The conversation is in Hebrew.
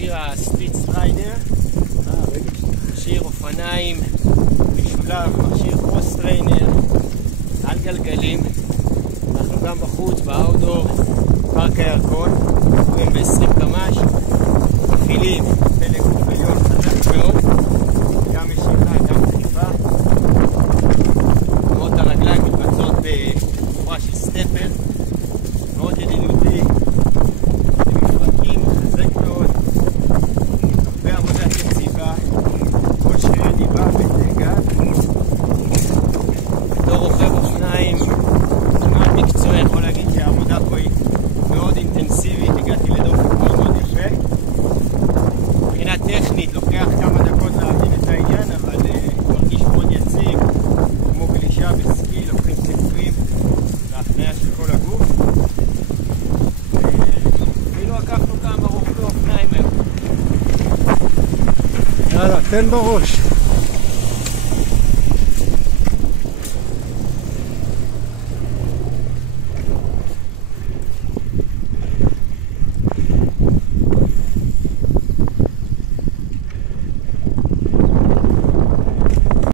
שיר הסטריט סטריידר, מכשיר אופניים משולב, מכשיר קרוס טריינר על גלגלים. אנחנו גם בחוץ באאוטדור פארק הירקון, עוברים ב-20 קמ"ש, מפעילים פלג גוף עליון חזק מאוד, גם משיכה, גם דחיפה. תנועות הרגליים מתבצעות בצורה של סטפר, מאוד ידידותי, למפרקים, חזק מאוד, הרבה עבודת יציבה, כל שריר דיבה ותגעת. בתור רוכב אופניים מאוד מקצועי, יכול להגיד שהעבודה פה היא מאוד אינטנסיבית, הגעתי לדופק מאוד מאוד יפה. מבחינה טכנית לוקח כמה דקות להבין את העניין, אבל מרגיש מאוד יציב, כמו גלישה בסקי, לוקחים סיבובים להפניה של כל הגוף. אפילו עקפנו כמה רוכבי אופניים היום. יאללה, תן בראש.